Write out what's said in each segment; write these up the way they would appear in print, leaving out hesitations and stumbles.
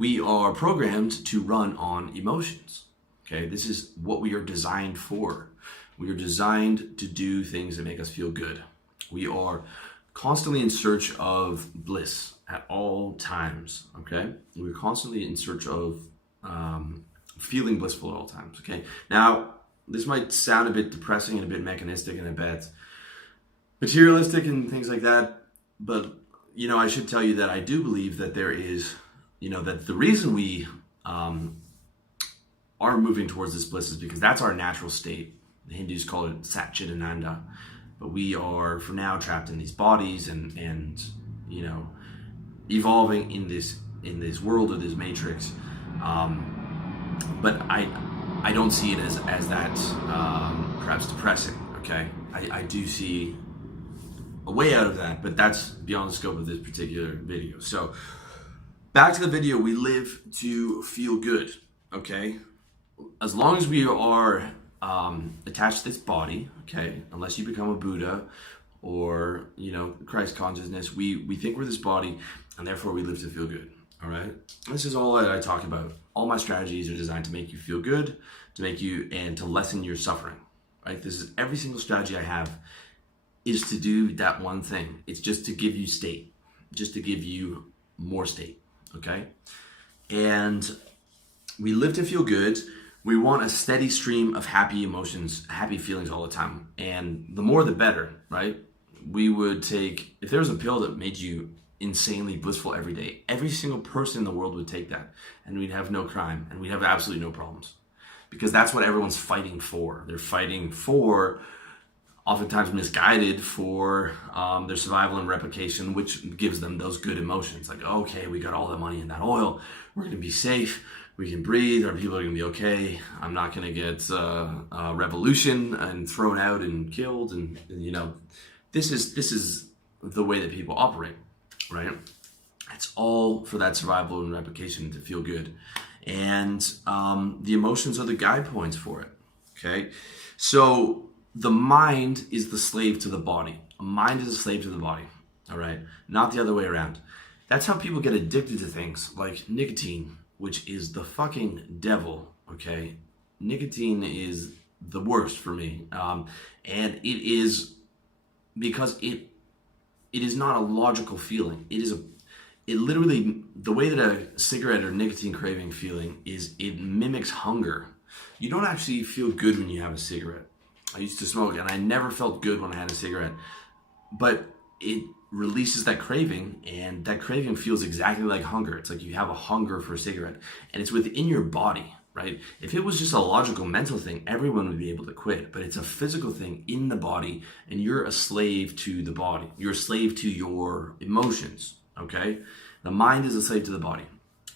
We are programmed to run on emotions. Okay, this is what we are designed for. We are designed to do things that make us feel good. We are constantly in search of bliss at all times. Okay, we're constantly in search of feeling blissful at all times. Okay, now this might sound a bit depressing and a bit mechanistic and a bit materialistic and things like that, but I should tell you that I do believe that there is, that the reason we are moving towards this bliss is because that's our natural state. The Hindus call it Satchitananda, but we are for now trapped in these bodies and evolving in this world of this matrix. But I don't see it as that perhaps depressing. Okay, I do see a way out of that, but that's beyond the scope of this particular video. So back to the video. We live to feel good. Okay, as long as we are attached to this body, okay, unless you become a Buddha or Christ consciousness, we think we're this body, and therefore we live to feel good. All right, this is all that I talk about. All my strategies are designed to make you feel good, to make you and to lessen your suffering. Right, this is every single strategy I have is to do that one thing. It's just to give you state, just to give you more state. Okay, and we live to feel good. We want a steady stream of happy emotions, happy feelings all the time. And the more the better, right? We would take, if there was a pill that made you insanely blissful every day, every single person in the world would take that, and we'd have no crime and we'd have absolutely no problems. Because that's what everyone's fighting for. They're fighting for, oftentimes misguided, for their survival and replication, which gives them those good emotions. Like, okay, we got all the money in that oil. We're going to be safe. We can breathe. Our people are going to be okay. I'm not going to get revolution and thrown out and killed. And this is the way that people operate, right? It's all for that survival and replication to feel good. And the emotions are the guide points for it, okay? So the mind is the slave to the body. A mind is a slave to the body, all right? Not the other way around. That's how people get addicted to things like nicotine, which is the fucking devil, okay? Nicotine is the worst for me. And it is because it is not a logical feeling. It literally, the way that a cigarette or nicotine craving feeling is, it mimics hunger. You don't actually feel good when you have a cigarette. I used to smoke and I never felt good when I had a cigarette, but it releases that craving, and that craving feels exactly like hunger. It's like you have a hunger for a cigarette, and it's within your body, right? If it was just a logical mental thing, everyone would be able to quit, but it's a physical thing in the body, and you're a slave to the body. You're a slave to your emotions, okay? The mind is a slave to the body,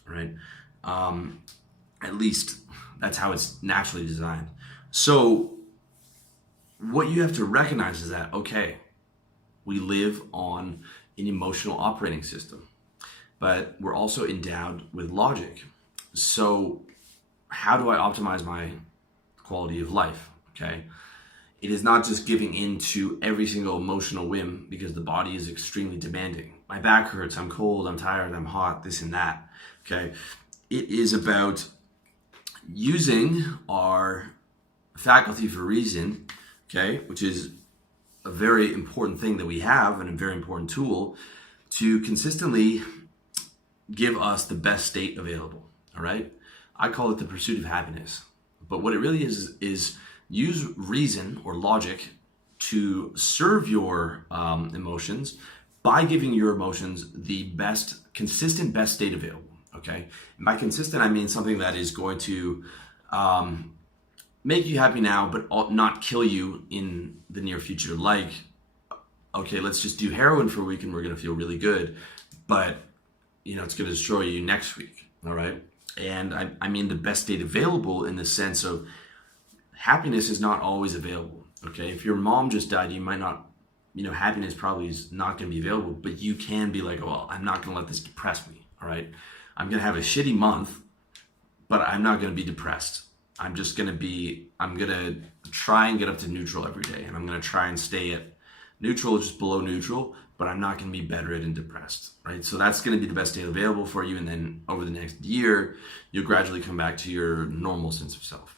right? At least that's how it's naturally designed. So what you have to recognize is that, okay, we live on an emotional operating system, but we're also endowed with logic. So how do I optimize my quality of life? Okay. It is not just giving in to every single emotional whim, because the body is extremely demanding. My back hurts, I'm cold, I'm tired, I'm hot, this and that. Okay. It is about using our faculty for reason, okay, which is a very important thing that we have, and a very important tool to consistently give us the best state available. All right, I call it the pursuit of happiness, but what it really is use reason or logic to serve your emotions by giving your emotions the best, consistent best state available. Okay, and by consistent I mean something that is going to make you happy now, but not kill you in the near future. Like, okay, let's just do heroin for a week and we're going to feel really good, but it's going to destroy you next week. All right. And I mean the best state available in the sense of happiness is not always available. Okay. If your mom just died, you might not, happiness probably is not going to be available, but you can be like, well, I'm not going to let this depress me. All right. I'm going to have a shitty month, but I'm not going to be depressed. I'm going to try and get up to neutral every day. And I'm going to try and stay at neutral, just below neutral, but I'm not going to be bedridden and depressed, right? So that's going to be the best state available for you. And then over the next year, you'll gradually come back to your normal sense of self.